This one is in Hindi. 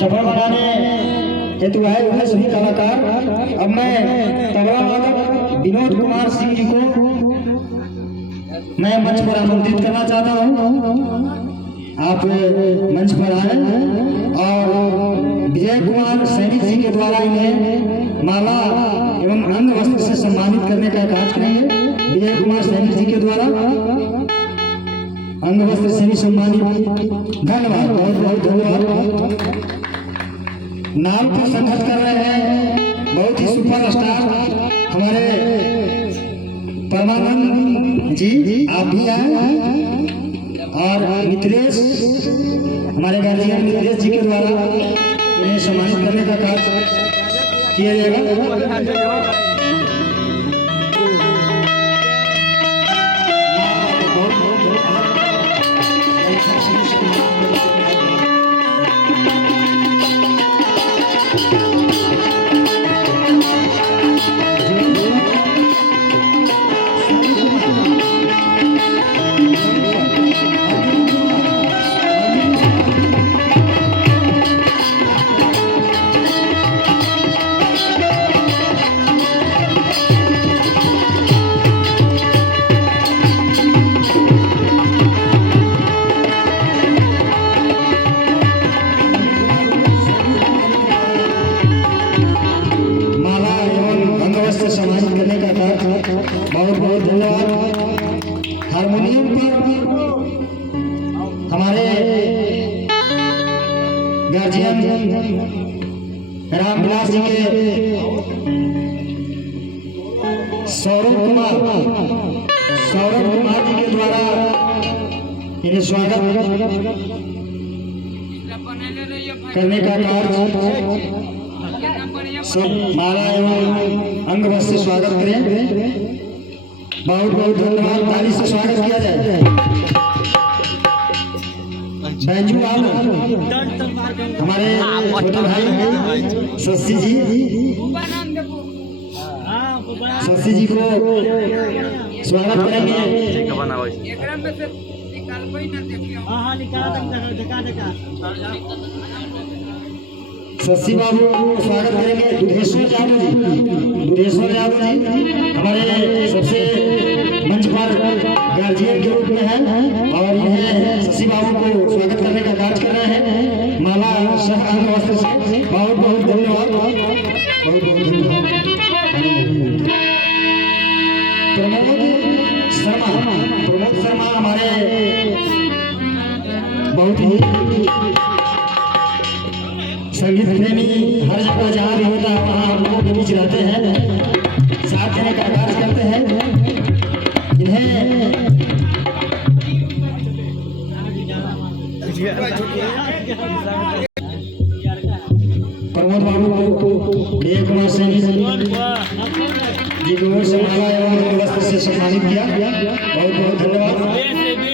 सफल बनाने हेतु आए हुए सभी कलाकार। अब मैं तबला वादक विनोद कुमार सिंह जी को मैं मंच पर आमंत्रित करना चाहता हूं। आप मंच पर आए और विजय कुमार सैनिक जी के द्वारा इन्हें माला एवं अंग वस्त्र से सम्मानित करने का कार्य करेंगे। विजय कुमार सैनिक जी के द्वारा अंग वस्त्र से भी सम्मानित। धन्यवाद, बहुत बहुत धन्यवाद। नाम पर संघर्ष कर रहे हैं बहुत ही सुपर स्टार हमारे परमानंद जी, आप भी आए। और मित्रेश, हमारे गार्जियन मित्रेश जी के द्वारा इन्हें सम्मानित करने का कार्य किया जाएगा। बहुत बहुत धन्यवाद। हारमोनियम पर हमारे गार्जियन रामविलास जी के सौरभ कुमार जी के द्वारा इन्हें स्वागत करने का कार्य सब माला एवं अंग वस्त्र से स्वागत करें। बहुत बहुत धन्यवाद, ताली से स्वागत किया जाए। बैंजू हमारे छोटे भाई शशि जी को स्वागत करेंगे। शशि बाबू को स्वागत करेंगे। दुधेश्वर यादव जी हमारे सबसे मंच पर गार्जियन के रूप में है और इन्हें शशि बाबू को स्वागत करने का कार्य कर रहे हैं माला सह अंग वस्त्र से। बहुत बहुत धन्यवाद, बहुत बहुत धन्यवाद। प्रमोद शर्मा हमारे बहुत ही संगीत प्रेमी, हर जगह जहाँ भी होता है वहाँ हम लोगों के बीच रहते हैं, साथ देने का कार्य करते हैं। इन्हें प्रमोद बाबू को विजय कुमार सैनिक जी को माला एवं वस्त्र से सम्मानित किया। बहुत बहुत धन्यवाद।